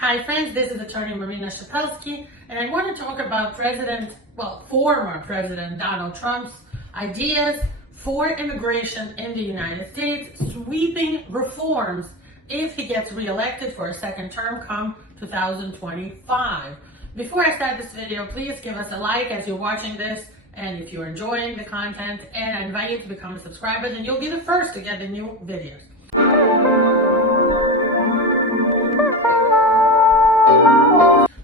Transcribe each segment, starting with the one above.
Hi friends, this is attorney Marina Shepelsky, and I want to talk about former President Donald Trump's ideas for immigration in the United States, sweeping reforms if he gets reelected for a second term come 2025. Before I start this video, please give us a like as you're watching this, and if you're enjoying the content, and I invite you to become a subscriber, then you'll be the first to get the new videos.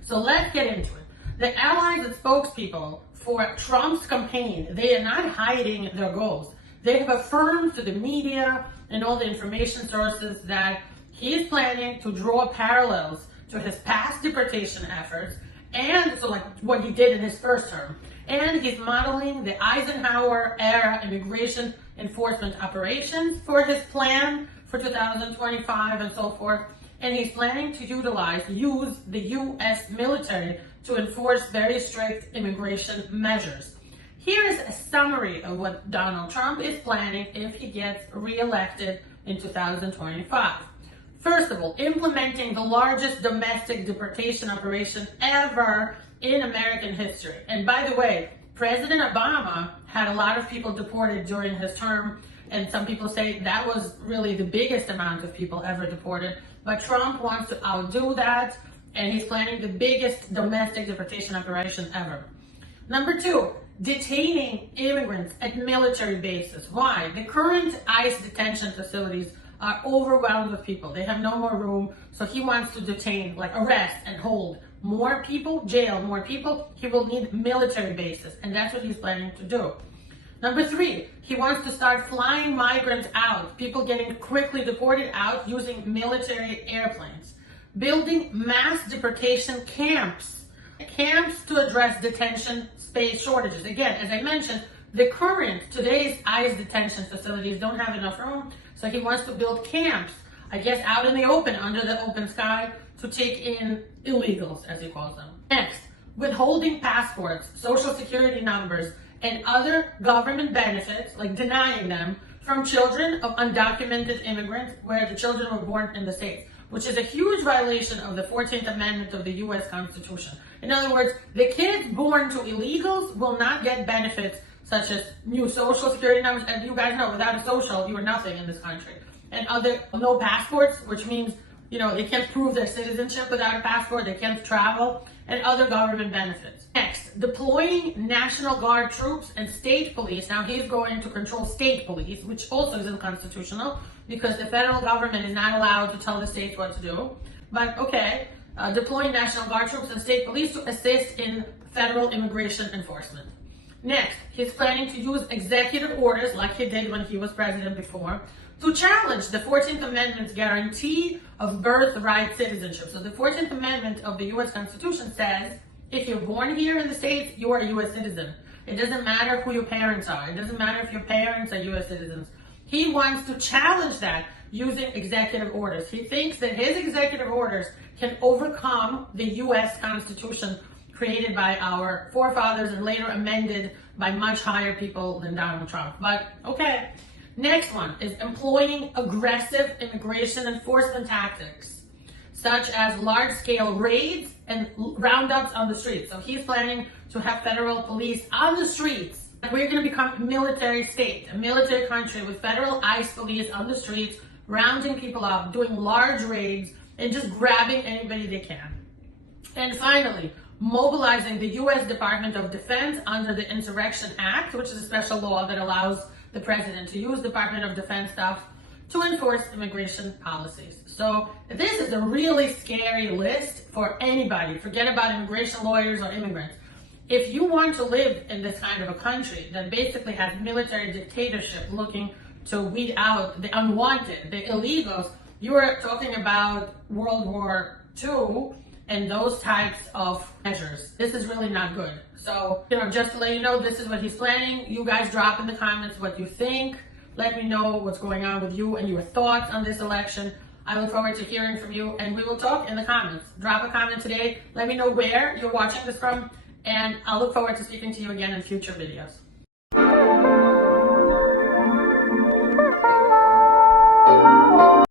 So let's get into it. The allies and spokespeople for Trump's campaign, they are not hiding their goals. They have affirmed to the media and all the information sources that he is planning to draw parallels to his past deportation efforts, and so like what he did in his first term. And he's modeling the Eisenhower-era immigration enforcement operations for his plan for 2025 and so forth. And he's planning to use the U.S. military to enforce very strict immigration measures. Here is a summary of what Donald Trump is planning if he gets reelected in 2025. First of all, implementing the largest domestic deportation operation ever in American history. And by the way, President Obama had a lot of people deported during his term, and some people say that was really the biggest amount of people ever deported. But Trump wants to outdo that, and he's planning the biggest domestic deportation operation ever. Number two, detaining immigrants at military bases. Why? The current ICE detention facilities are overwhelmed with people. They have no more room, so he wants to detain, like arrest and hold more people, jail more people. He will need military bases, and that's what he's planning to do. Number three, he wants to start flying migrants out, people getting quickly deported out using military airplanes. Building mass deportation camps to address detention space shortages. Again, as I mentioned, today's ICE detention facilities don't have enough room, so he wants to build camps, I guess out in the open, under the open sky, to take in illegals, as he calls them. Next, withholding passports, social security numbers, and other government benefits, like denying them, from children of undocumented immigrants where the children were born in the States, which is a huge violation of the 14th Amendment of the U.S. Constitution. In other words, the kids born to illegals will not get benefits such as new social security numbers, and you guys know, without a social, you are nothing in this country. And no passports, which means, they can't prove their citizenship without a passport, they can't travel, and other government benefits. Next, deploying National Guard troops and state police. Now he's going to control state police, which also is unconstitutional because the federal government is not allowed to tell the states what to do. But okay, deploying National Guard troops and state police to assist in federal immigration enforcement. Next, he's planning to use executive orders like he did when he was president before to challenge the 14th Amendment's guarantee of birthright citizenship. So the 14th Amendment of the U.S. Constitution says, if you're born here in the States, you are a U.S. citizen. It doesn't matter who your parents are. It doesn't matter if your parents are U.S. citizens. He wants to challenge that using executive orders. He thinks that his executive orders can overcome the U.S. Constitution created by our forefathers and later amended by much higher people than Donald Trump. But okay. Next one is employing aggressive immigration enforcement tactics, such as large-scale raids and roundups on the streets. So he's planning to have federal police on the streets. We're going to become a military state, a military country with federal ICE police on the streets, rounding people up, doing large raids, and just grabbing anybody they can. And finally, mobilizing the U.S. Department of Defense under the Insurrection Act, which is a special law that allows the president to use Department of Defense stuff to enforce immigration policies. So this is a really scary list for anybody. Forget about immigration lawyers or immigrants. If you want to live in this kind of a country that basically has military dictatorship looking to weed out the unwanted, the illegals, you are talking about World War II and those types of measures. This is really not good. So, just to let you know, this is what he's planning. You guys drop in the comments what you think. Let me know what's going on with you and your thoughts on this election. I look forward to hearing from you, and we will talk in the comments. Drop a comment today. Let me know where you're watching this from, and I'll look forward to speaking to you again in future videos.